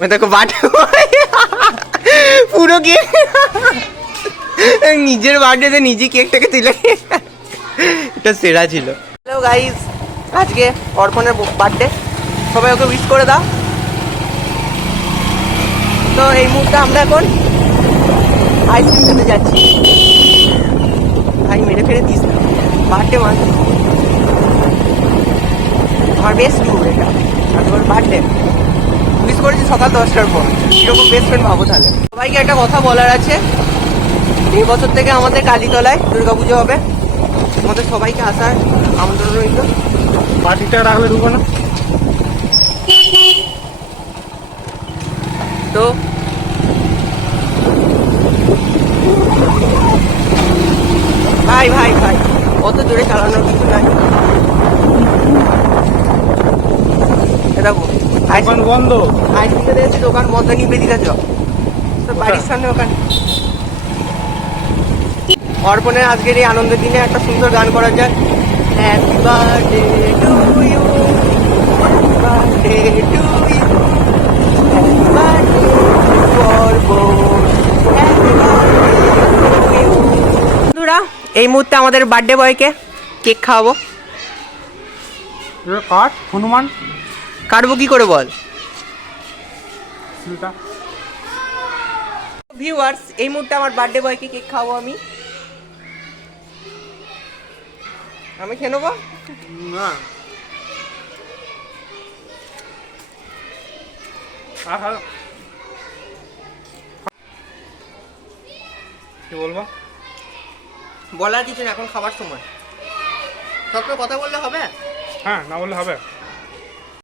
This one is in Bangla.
मैं तेरे को बांटे পুরো কেক নিজের বার্থডেতে নিজে কেকটাকে তুলে এটা সেরা ছিল। হ্যালো গাইস, আজকে অর্পণের বার্থডে, সবাই ওকে উইশ করে দাও। তো এই মুহূর্তে আমরা এখন আইসক্রিম খেতে যাচ্ছি। ভাই মেরে ফেলে দিস না, বার্থডে মানে আমার বেস্ট মুড এটা। আর তোমার বার্থডে উইশ করেছি সকাল 10টার পর, এরকম বেস্ট ফ্রেন্ড ভাবো তাহলে। সবাইকে একটা কথা বলার আছে, এই বছর থেকে আমাদের কালীতলায় দুর্গাপুজো হবে, আমাদের সবাইকে আসার আমন্ত্রণ রইল। পার্টিটা রাখলে ঢুকবো না তো ভাই ভাই ভাই অত জোরে চালানোর কিছু নাই। দেখো দোকান বন্ধ, আইসক্রিম দিয়েছি দোকান বন্ধ, নিবে দিকে যাও বাড়ির সামনে ওখানে। অর্পণের আজকের এই আনন্দের দিনে একটা সুন্দর গান করা যায়। Happy birthday to you, happy birthday to you, happy birthday Arpan, happy birthday to you. বন্ধুরা, এই মুহূর্তে আমাদের বার্থডে বয়কে কেক খাওয়াবো। কাঠ হনুমান কাটবো কি করে বল? ভিউয়ার্স, এই মুহূর্তে আমার বার্থডে বয়কে কেক খাওয়াবো আমি। আমি খেয়ে নেবো না, কি বলবো? বলার কিছু না, এখন খাবার সময়। সবকে কথা বললে হবে? হ্যাঁ, না বললে হবে।